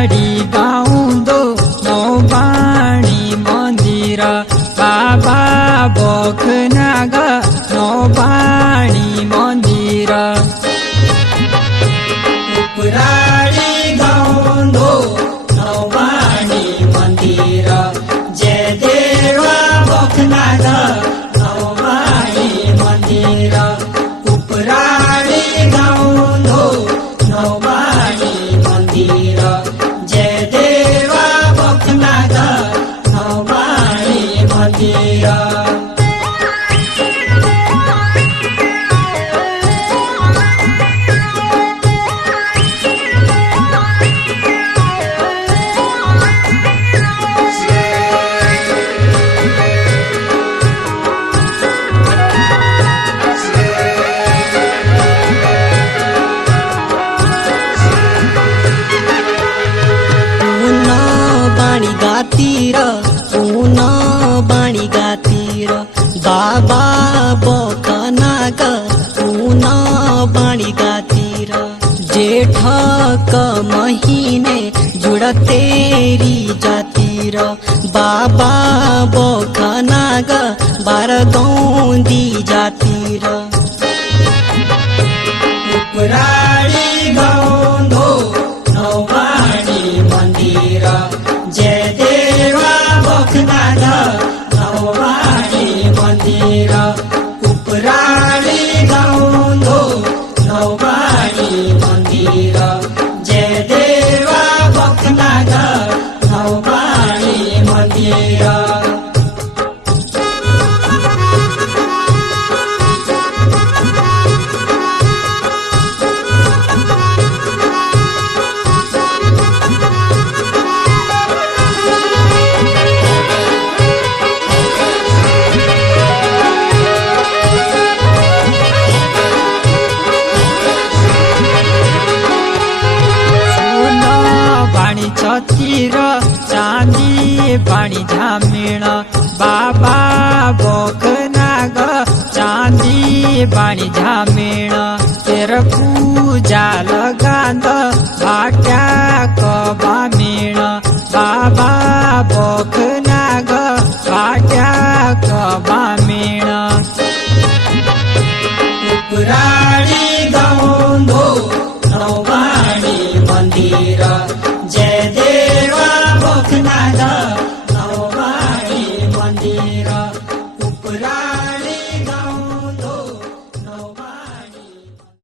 उपराडी गाउँदो नौबाणी मन्दिर बाबा बोखनाग नौबाणी मन्दिर उपराडी गाउँदो नौबाणी मन्दिर जय देवा बोखनाग नौबाणी मन्दिर उपराडी गाउँदो नौबाणी मन्दिर जय देवा बोखनाग नौबाणी मन्दिर बाणी गातिर बाबा बोखनाग बाणी गातिर जेठक महीने जुड़तेरी जातिर बाबा बोखनाग बारगौंदी जातिर उपराडी गाउँदो नौबाणी मन्दिर जय देवा बोखनाग नौबाणी मन्दिर उपराडी गाउँदो नौबाणी मन्दिर जय देवा बोखनाग नौबाणी मन्दिर छतिर चाँदी बाणी झामिण बाबा बोखनाग चाँदी बाणी झामिण तेर पूजा लगांद भाट्या कबामिण बाबा बोख